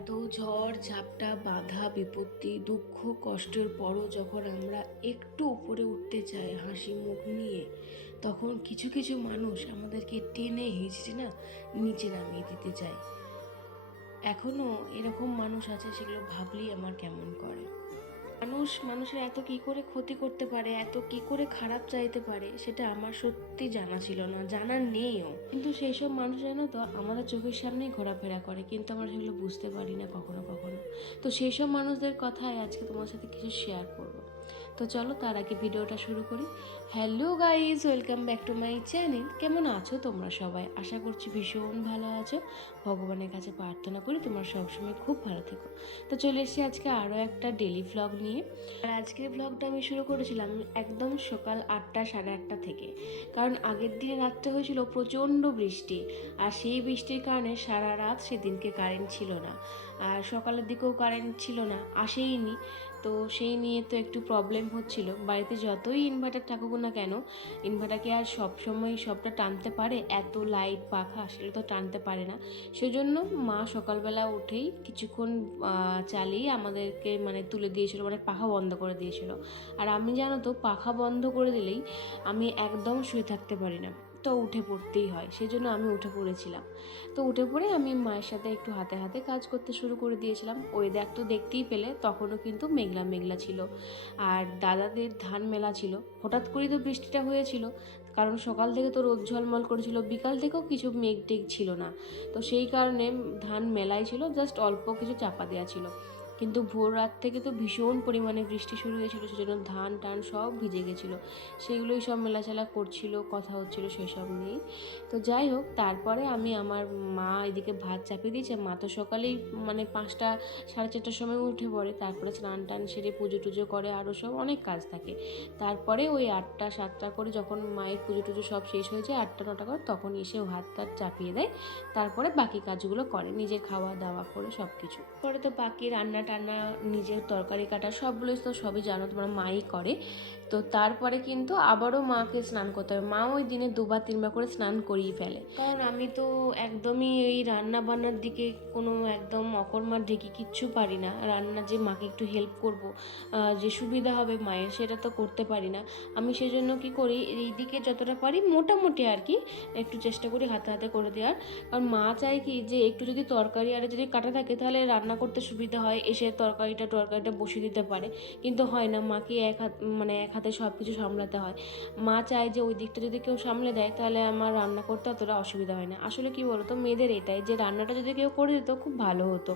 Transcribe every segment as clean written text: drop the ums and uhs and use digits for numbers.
এত ঝড় ঝাপটা বাধা বিপত্তি দুঃখ কষ্টের পরও যখন আমরা একটু উপরে উঠতে চাই হাসি মুখ নিয়ে, তখন কিছু কিছু মানুষ আমাদেরকে টেনে হিঁচড়ে না নিচে নামিয়ে দিতে চায়। এখনও এরকম মানুষ আছে, সেগুলো ভাবলেই আমার কেমন করে। মানুষের এত কি করে ক্ষতি করতে পারে, এত কি করে খারাপ চাইতে পারে, সেটা আমার সত্যি জানা ছিল না, জানার নেইও। কিন্তু সেই সব মানুষ জানো তো আমাদের চোখের সামনেই ঘোরাফেরা করে, কিন্তু আমরা সেগুলো বুঝতে পারি না কখনো কখনো। তো সেই সব মানুষদের কথাই আজকে তোমার সাথে কিছু শেয়ার করব। তো চলো তার আগে ভিডিওটা শুরু করি। Hello guys, welcome back to my channel. কেমন আছো তোমরা সবাই? আশা করছি ভীষণ ভালো আছো। ভগবানের কাছে প্রার্থনা করি তোমরা সবসময় খুব ভালো থেকো। তো চলে এসেছি আজকে আরও একটা ডেলি ভ্লগ নিয়ে। আর আজকের ভ্লগটা আমি শুরু করেছিলাম একদম সকাল 8টা সাড়ে 8টা থেকে, কারণ আগের দিনে রাত্রে হয়েছিল প্রচণ্ড বৃষ্টি, আর সেই বৃষ্টির কারণে সারা রাত সেদিনকে কারেন্ট ছিল না, আর সকালের দিকেও কারেন্ট ছিল না, আসেইনি। তো সেই নিয়ে তো একটু প্রবলেম হচ্ছিল। বাড়িতে যতই ইনভার্টার থাকুক না কেন, ইনভার্টারকে আর সব সময় সবটা টানতে পারে? এত লাইট পাখা সেটা তো টানতে পারে না। সেজন্য মা সকালবেলা উঠেই কিছুক্ষণ চালিয়ে আমাদেরকে মানে তুলে দিয়েছিল, মানে পাখা বন্ধ করে দিয়েছিল। আর আমি জানো তো পাখা বন্ধ করে দিলেই আমি একদম শুয়ে থাকতে পারি না, তো উঠে পড়তেই হয়, সেজন্য আমি উঠে পড়েছিলাম। তো উঠে পড়ে আমি মায়ের সাথে একটু হাতে হাতে কাজ করতে শুরু করে দিয়েছিলাম। ওয়েদার তো দেখতেই পেলে, তখনও কিন্তু মেঘলা মেঘলা ছিল। আর দাদাদের ধান মেলা ছিল, হঠাৎ করেই তো বৃষ্টিটা হয়েছিল, কারণ সকাল থেকে তো রোদ ঝলমল করেছিল, বিকাল থেকেও কিছু মেঘ টেঘ ছিল না। তো সেই কারণে ধান মেলাই ছিল, জাস্ট অল্প কিছু চাপা দেওয়া ছিল। কিন্তু ভোর রাত থেকে তো ভীষণ পরিমাণে বৃষ্টি শুরু হয়েছিল, সেজন্য ধান টান সব ভিজে গেছিলো। সেগুলোই সব মেলাচেলা করছিল, কথা হচ্ছিল সেসব নিয়েই। তো যাই হোক, তারপরে আমি আমার মা এদিকে ভাত চাপিয়ে দিয়েছে। মা তো সকালেই মানে 5টা সাড়ে 4টার সময় উঠে পড়ে, তারপরে স্নান টান সেরে পুজো টুজো করে, আরও সব অনেক কাজ থাকে। তারপরে ওই 8টা 7টা করে যখন মায়ের পুজো টুজো সব শেষ হয়ে যায়, 8টা 9টা করে, তখন এসে ভাত টাত চাপিয়ে দেয়। তারপরে বাকি কাজগুলো করে, নিজের খাওয়া দাওয়া করে সব কিছু পরে তো বাকি রান্না টান্না, নিজের তরকারি কাটা সবগুলোই তো সবই জানো তোমরা, মাই করে। তো তারপরে কিন্তু আবারও মাকে স্নান করতে হবে। মা ওই দিনে 2বার 3বার করে স্নান করিয়ে ফেলে, কারণ আমি তো একদমই এই রান্না বান্নার দিকে কোনো একদম অকর্মার ঢেকি কিচ্ছু পারি না। রান্না যে মাকে একটু হেল্প করব, যে সুবিধা হবে মায়ের, সেটা তো করতে পারি না। আমি সেজন্য কি করি, এই দিকে যতটা পারি মোটামুটি আর কি একটু চেষ্টা করি হাতে হাতে করে দেওয়ার। কারণ মা চায় কি যে একটু যদি তরকারি আর যদি কাটা থাকে তাহলে রান্না করতে সুবিধা হয়, এসে তরকারিটা বসিয়ে দিতে পারে। কিন্তু হয় না, মাকে এক হাতে সব কিছু সামলাতে হয়। মা চায় যে ওই দিকটা যদি কেউ সামলে দেয় তাহলে আমার রান্না করতে অতটা অসুবিধা হয় না। আসলে কি বলতো, মেয়েদের এটাই যে রান্নাটা যদি কেউ করে দিত খুব ভালো হতো।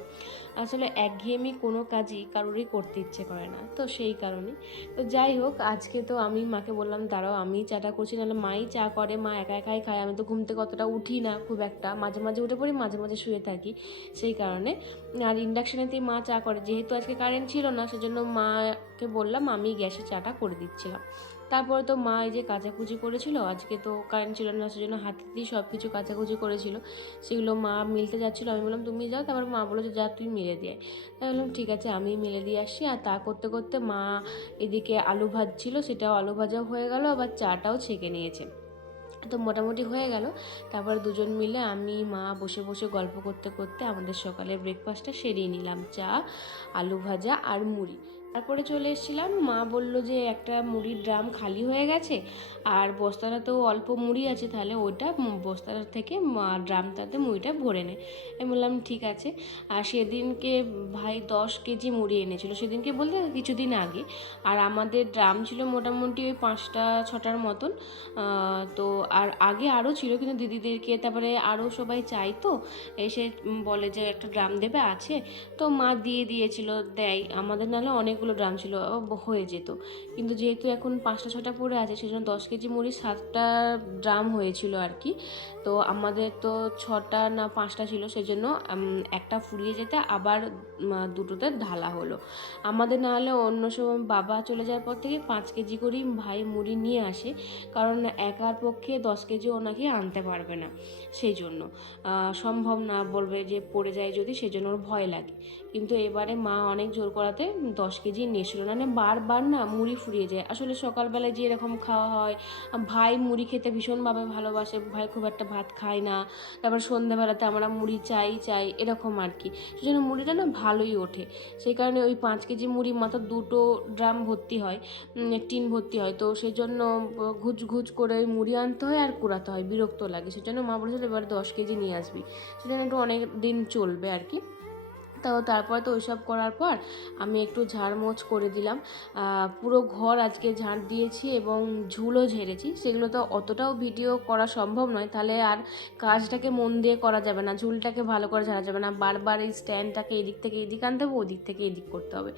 আসলে একঘেয়েমি কোনো কাজই কারোরই করতে ইচ্ছে করে না, তো সেই কারণে। তো যাই হোক, আজকে তো আমি মাকে বললাম দাঁড়াও আমি চাটা করছি, নাহলে মাই চা করে, মা একা একাই খায়। আমি তো ঘুম থেকে অতটা উঠি না খুব একটা, মাঝে মাঝে উঠে পড়ি, মাঝে মাঝে শুয়ে থাকি, সেই কারণে। আর ইন্ডাকশানেতেই মা চা করে, যেহেতু আজকে কারেন্ট ছিল না সেজন্য মাকে বললাম আমি গ্যাসে চাটা করে দিচ্ছিলাম। তারপরে তো মা এই যে কাচাকুচি করেছিল, আজকে তো কারেন্ট ছিল না সেজন্য হাতে দিয়ে সব কিছু কাচাকুচি করেছিল, সেগুলো মা মিলতে যাচ্ছিলো। আমি বললাম তুমি যাও, তারপর মা বললো যে যা তুই মিলে দিয়ে। তাই বললাম ঠিক আছে আমি মিলে দিয়ে আসছি। আর তা করতে করতে মা এদিকে আলু ভাজছিল, সেটাও আলু ভাজাও হয়ে গেল, আবার চাটাও ছেঁকে নিয়েছে। তো মোটামুটি হয়ে গেল। তারপরে দুজন মিলে আমি মা বসে বসে গল্প করতে করতে আমাদের সকালের ব্রেকফাস্টটা সেরিয়ে নিলাম, চা, আলু ভাজা আর মুড়ি। তারপরে চলে এসেছিলাম, মা বলল যে একটা মুড়ির ড্রাম খালি হয়ে গেছে, আর বস্তাটাতেও অল্প মুড়ি আছে, তাহলে ওইটা বস্তাটা থেকে ড্রামটাতে মুড়িটা ভরে নে। আমি বললাম ঠিক আছে। আর সেদিনকে ভাই 10 কেজি মুড়ি এনেছিল, সেদিনকে বলতে কিছুদিন আগে। আর আমাদের ড্রাম ছিল মোটামুটি ওই 5টা 6টার মতন। তো আর আগে আরও ছিল, কিন্তু দিদিদেরকে তারপরে আরও সবাই চাইতো, এসে বলে যে একটা ড্রাম দেবে আছে, তো মা দিয়ে দিয়েছিল, দেয় আমাদের, নাহলে অনেকগুলো ড্রাম ছিল হয়ে যেত। কিন্তু যেহেতু এখন 5টা 6টা পড়ে আছে, সেজন্য 10 কেজি মুড়ি 7টা ড্রাম হয়েছিল আর কি। তো আমাদের তো 6টা না 5টা ছিল, সেজন্য একটা ফুরিয়ে যেতে আবার দুটোতে ঢালা হলো। আমাদের না হলে অন্য সময় বাবা চলে যাওয়ার পর থেকে 5 কেজি করেই ভাই মুড়ি নিয়ে আসে, কারণ একার পক্ষে 10 কেজি ওনাকে আনতে পারবে না, সেই জন্য সম্ভব না, বলবে যে পড়ে যায় যদি, সেই জন্য ওর ভয় লাগে। কিন্তু এবারে মা অনেক জোর করাতে 10 কেজি কেজি নিয়েছিল, মানে বারবার না মুড়ি ফুরিয়ে যায়। আসলে সকালবেলায় যে এরকম খাওয়া হয়, ভাই মুড়ি খেতে ভীষণভাবে ভালোবাসে, ভাই খুব একটা ভাত খায় না, তারপর সন্ধ্যাবেলাতে আমরা মুড়ি চাই চাই এরকম আর কি। সেই জন্য মুড়িটা না ভালোই ওঠে। সেই কারণে ওই 5 কেজি মুড়ি মাত্র 2টো ড্রাম ভর্তি হয়, টিন ভর্তি হয়। তো সেই জন্য ঘুচ ঘুচ করে ওই মুড়ি আনতে হয় আর কুড়াতে হয়, বিরক্ত লাগে। সেই জন্য মা বলেছিল এবার 10 কেজি নিয়ে আসবি, সেজন্য একটু অনেক দিন চলবে আর কি। তো তারপরে তো ওইসব করার পর আমি একটু ঝাড়মোছ করে দিলাম। পুরো ঘর আজকে ঝাড় দিয়েছি এবং ঝুলও ঝেড়েছি। সেগুলো তো অতটাও ভিডিও করা সম্ভব নয়, তাহলে আর কাজটাকে মন দিয়ে করা যাবে না, ঝুলটাকে ভালো করে ঝাড়া যাবে না, বারবার এই স্ট্যান্ডটাকে এদিক থেকে এদিক আনতে হবে, ওদিক থেকে এদিক করতে হবে।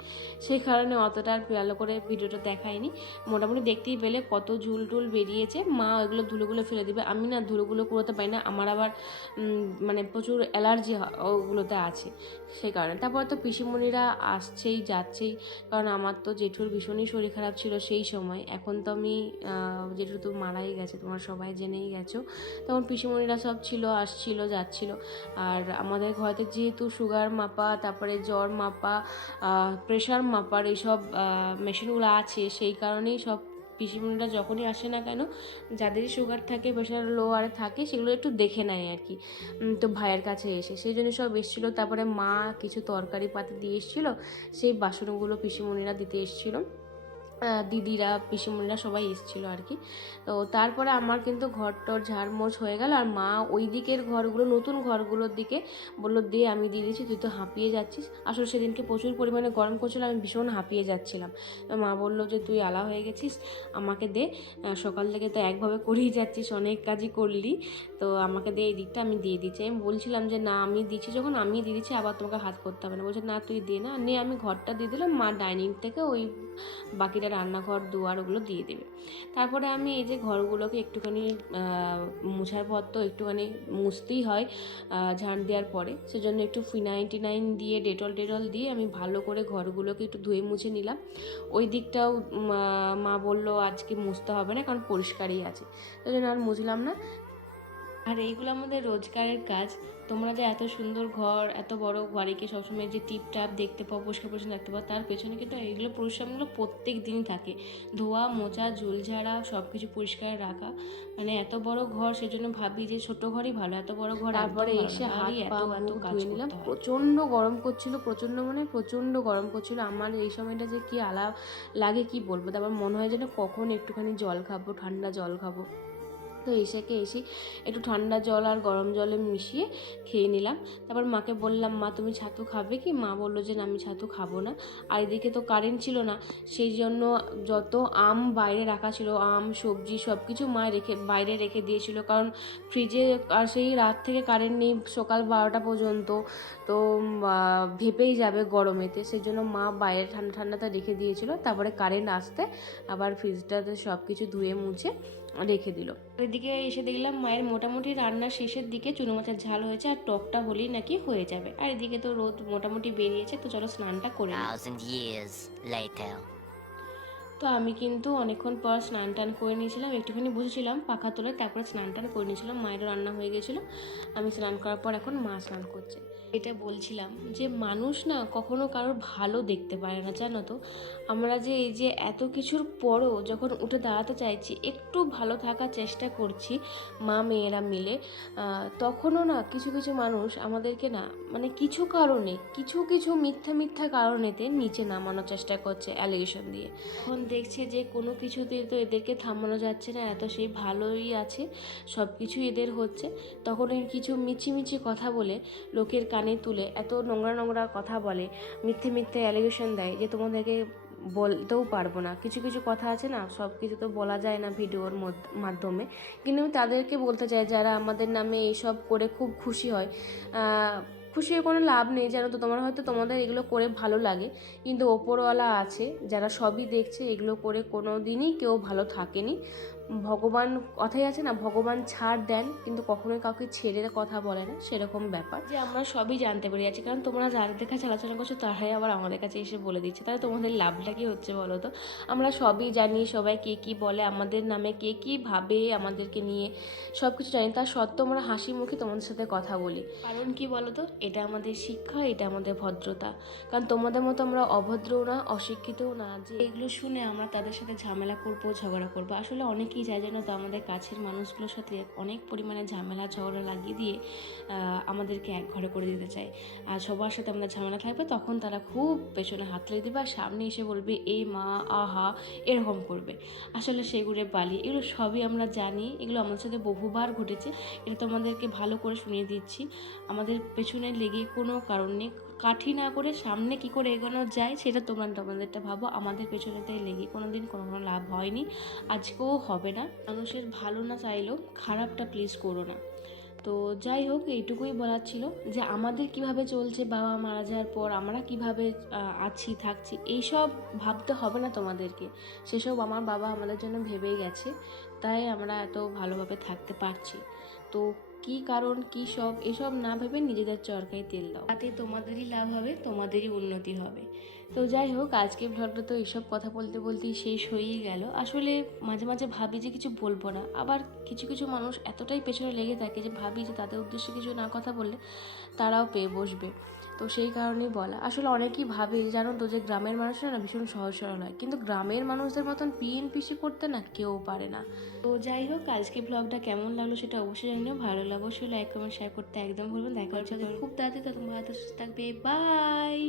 সেই কারণে অতটা আর ভালো করে ভিডিওটা দেখাইনি। মোটামুটি দেখতেই পেলে কত ঝুল টুল বেরিয়েছে। মা ওইগুলো ধুলোগুলো ফেলে দিবে, আমি না ধুলোগুলো কুড়োতে পারি না, আমার আবার মানে প্রচুর অ্যালার্জি ওগুলোতে আছে, সেই কারণে। তারপর তো পিসিমণিরা আসছেই যাচ্ছেই, কারণ আমার তো জেঠুর ভীষণই শরীর খারাপ ছিল সেই সময়। এখন তো আমি জেঠু তো মারাই গেছে, তোমরা সবাই জেনেই গেছো। তখন পিসিমণিরা সব ছিল, আসছিল যাচ্ছিল। আর আমাদের ঘরেতে যেহেতু সুগার মাপা, তারপরে জ্বর মাপা, প্রেশার মাপার এইসব মেশিনগুলো আছে, সেই কারণেই সব পিসিমণিরা যখনই আসে না কেন, যাদেরই সুগার থাকে, প্রেশার লো আরে থাকে, সেগুলো একটু দেখে নেয় আর কি। তো ভাইয়ের কাছে এসে সেই জন্য সব এসেছিলো। তারপরে মা কিছু তরকারি পাতি দিয়ে এসেছিলো, সেই বাসনগুলো পিসিমণিরা দিতে এসেছিলো, দিদিরা পিসিমণিরা সবাই এসেছিলো আর কি। তো তারপরে আমার কিন্তু ঘরটর ঝাড়মোছ হয়ে গেল। আর মা ওই দিকের ঘরগুলো, নতুন ঘরগুলোর দিকে বললো দে, আমি দিয়ে দিচ্ছি, তুই তো হাঁপিয়ে যাচ্ছিস। আসলে সেদিনকে প্রচুর পরিমাণে গরম করছিল, আমি ভীষণ হাঁপিয়ে যাচ্ছিলাম। মা বললো যে তুই আলা হয়ে গেছিস, আমাকে দে, সকাল থেকে তো একভাবে করেই যাচ্ছিস, অনেক কাজই করলি, তো আমাকে দে এই দিকটা, আমি দিয়ে দিচ্ছি। আমি বলছিলাম যে না, আমি দিচ্ছি যখন আমি দিয়ে দিচ্ছি, আবার তোমাকে হাত করতে হবে না। বলছে না তুই দে না, নে। আমি ঘরটা দিয়ে দিলাম, মা ডাইনিং থেকে ওই বাকিটা রান্নাঘর দুয়ার ওগুলো দিয়ে দেবে। তারপরে আমি এই যে ঘরগুলোকে একটুখানি মুছার পর তো একটুখানি মুছতেই হয় ঝাড় দেওয়ার পরে, সেজন্য একটু ফিনাইল টিনাইন দিয়ে, ডেটল দিয়ে আমি ভালো করে ঘরগুলোকে একটু ধুয়ে মুছে নিলাম। ওই দিকটাও মা বললো আজকে মুছতে হবে না, কারণ পরিষ্কারই আছে, সেই জন্য আর মুছলাম না। আর এইগুলো আমাদের রোজগারের কাজ। তোমরা যে এত সুন্দর ঘর, এত বড় বাড়িকে সবসময় যে টিপটাপ দেখতে পাও, পরিষ্কার পরিচ্ছন্ন দেখতে পাও, তার পেছনে কিন্তু এইগুলো পরিশ্রমগুলো প্রত্যেক দিনই থাকে। ধোয়া মোছা, ঝুল ঝাড়া, সব কিছু পরিষ্কার রাখা। মানে এত বড় ঘর, সেজন্য ভাবি যে ছোট ঘরই ভালো, এত বড় ঘর। তারপরে এসে হাত পা এত ধুয়ে নিলাম। প্রচণ্ড গরম করছিল, প্রচণ্ড গরম করছিল। আমার এই সময়টা যে কি লাগে কি বলবো। তারপর মনে হয় যেন কখন একটুখানি জল খাবো, ঠান্ডা জল খাবো। তো এসে একটু ঠান্ডা জল আর গরম জলে মিশিয়ে খেয়ে নিলাম। তারপর মাকে বললাম, মা তুমি ছাতু খাবে কি? মা বললো যে না, আমি ছাতু খাবো না। আর এদিকে তো কারেন্ট ছিল না, সেই জন্য যত আম বাইরে রাখা ছিল, আম সবজি সব কিছু মা বাইরে রেখে দিয়েছিল, কারণ ফ্রিজে আর সেই রাত থেকে কারেন্ট নেই সকাল 12টা পর্যন্ত, তো ভেপেই যাবে গরমেতে। সেই জন্য মা বাইরে ঠান্ডাতে রেখে দিয়েছিল। তারপরে কারেন্ট আসতে আবার ফ্রিজটাতে সব কিছু ধুয়ে মুছে রেখে দিল। এদিকে এসে দেখলাম মায়ের মোটামুটি রান্নার শেষের দিকে চুনো মাছের ঝাল হয়েছে, আর টকটা হলেই নাকি হয়ে যাবে। আর এদিকে তো রোদ মোটামুটি বেরিয়েছে, তো চলো স্নানটা করে নিই। তো আমি কিন্তু অনেকক্ষণ পর স্নান টান করে নিয়েছিলাম, একটুখানি বসেছিলাম পাখা তোলে, তারপরে স্নান টান করে নিয়েছিলাম। মায়েরও রান্না হয়ে গেছিলো, আমি স্নান করার পর এখন মা স্নান করছে। এটা বলছিলাম যে মানুষ না কখনো কারোর ভালো দেখতে পারে না, জানো তো। আমরা যে এই যে এত কিছুর পরও যখন উঠে দাঁড়াতে চাইছি, একটু ভালো থাকার চেষ্টা করছি মা মেয়েরা মিলে, তখনও না কিছু কিছু মানুষ আমাদেরকে না, মানে কিছু কারণে, কিছু মিথ্যা কারণেতে নিচে নামানোর চেষ্টা করছে অ্যালিগেশন দিয়ে। এখন দেখছে যে কোনো কিছুতেই তো এদেরকে থামানো যাচ্ছে না, এত সেই ভালোই আছে, সব কিছু এদের হচ্ছে, তখন এর কিছু মিছি কথা বলে লোকের কানে তুলে এত নোংরা কথা বলে, মিথ্যে অ্যালিগেশন দেয় যে তোমাদেরকে বলতেও পারবো না। কিছু কথা আছে না, সব কিছু তো বলা যায় না ভিডিওর মাধ্যমে, কিন্তু আমি তাদেরকে বলতে চাই যারা আমাদের নামে এইসব করে খুব খুশি হয়। খুশি হয়ে কোনো লাভ নেই, জানো তো। তোমাদের এগুলো করে ভালো লাগে, কিন্তু ওপরওয়ালা আছে যারা সবই দেখছে, এগুলো করে কোনো দিনই কেউ ভালো থাকেনি। ভগবান কথাই আছে না, ভগবান ছাড় দেন কিন্তু কখনোই কাউকে ছেড়ে কথা বলে না, সেরকম ব্যাপার যে আমরা সবই জানতে পেরে যাচ্ছি। কারণ তোমরা যাদের কাছে আলোচনা করছো তারাই আবার আমাদের কাছে এসে বলে দিচ্ছে, তাহলে তোমাদের লাভটা কি হচ্ছে বলো তো? আমরা সবই জানি, সবাই কে কী বলে আমাদের নামে, কে কী ভাবে আমাদেরকে নিয়ে, সব কিছু জানি, তার সত্ত্বেও আমরা হাসি মুখে তোমাদের সাথে কথা বলি। কারণ কি বলো তো, এটা আমাদের শিক্ষা, এটা আমাদের ভদ্রতা। কারণ তোমাদের মতো আমরা অভদ্রও না, অশিক্ষিতও না যে এগুলো শুনে আমরা তাদের সাথে ঝামেলা করবো, ঝগড়া করবো। আসলে অনেকেই যায় জানো তো, আমাদের কাছের মানুষগুলোর সাথে অনেক পরিমাণে ঝামেলা ঝগড়া লাগিয়ে দিয়ে আমাদেরকে এক ঘরে করে দিতে চায়। আর সবার সাথে আমাদের ঝামেলা থাকবে, তখন তারা খুব পেছনে হাত লাগিয়ে দেবে আর সামনে এসে বলবে এই মা আহা, এরকম করবে। আসলে সেগুলো বালি, এগুলো সবই আমরা জানি, এগুলো আমাদের সাথে বহুবার ঘটেছে। এটা তো আমাদেরকে ভালো করে শুনিয়ে দিচ্ছি, আমাদের পেছনে লেগে কোনো কারণ নেই। কাঠি না করে সামনে কি করে এগোনো যায় সেটা তোমাদেরটা ভাবো। আমাদের পেছনে তাই লেগে কোনো দিন কোনো লাভ হয়নি, আজকেও হবে না। মানুষের ভালো না চাইলেও খারাপটা প্লিজ করো না। তো যাই হোক, এইটুকুই বলার ছিল যে আমাদের কিভাবে চলছে, বাবা মারা যাওয়ার পর আমরা কিভাবে আছি থাকছি, এইসব ভাবতে হবে না তোমাদেরকে। সেসব আমার বাবা আমাদের জন্য ভেবেই গেছে, তাই আমরা এত ভালোভাবে থাকতে পারছি। তো কি কারণ কি সব এসব না ভেবে নিজেদের চরকায় তেল দাও, তাতে তোমাদেরই লাভ হবে, তোমাদেরই উন্নতি হবে। তো যাই হোক, আজকে ব্লগটা তো এইসব কথা বলতে বলতেই শেষ হয়েই গেল। আসলে মাঝে মাঝে ভাবি যে কিছু বলবো না, আবার কিছু কিছু মানুষ এতটাই পেছনে লেগে থাকে যে ভাবি যে তাদের উদ্দেশ্যে কিছু না কথা বললে তারাও পেয়ে বসবে। তো সেই কারণেই বলা। আসলে অনেকেই ভাবে জানো তো যে গ্রামের মানুষরা না ভীষণ সহজ সরল হয়, কিন্তু গ্রামের মানুষদের মতন পিএনপিসি করতে না কেউ পারে না। তো যাই হোক, আজকে ব্লগটা কেমন লাগলো সেটা অবশ্যই জানিও। ভালো লাগলে অবশ্যই লাইক কমেন্ট শেয়ার করতে একদম ভুলবেন। দেখা হচ্ছে খুব তাড়াতাড়ি, তো তোমার হাতে সুস্থ থাকবে। বাই।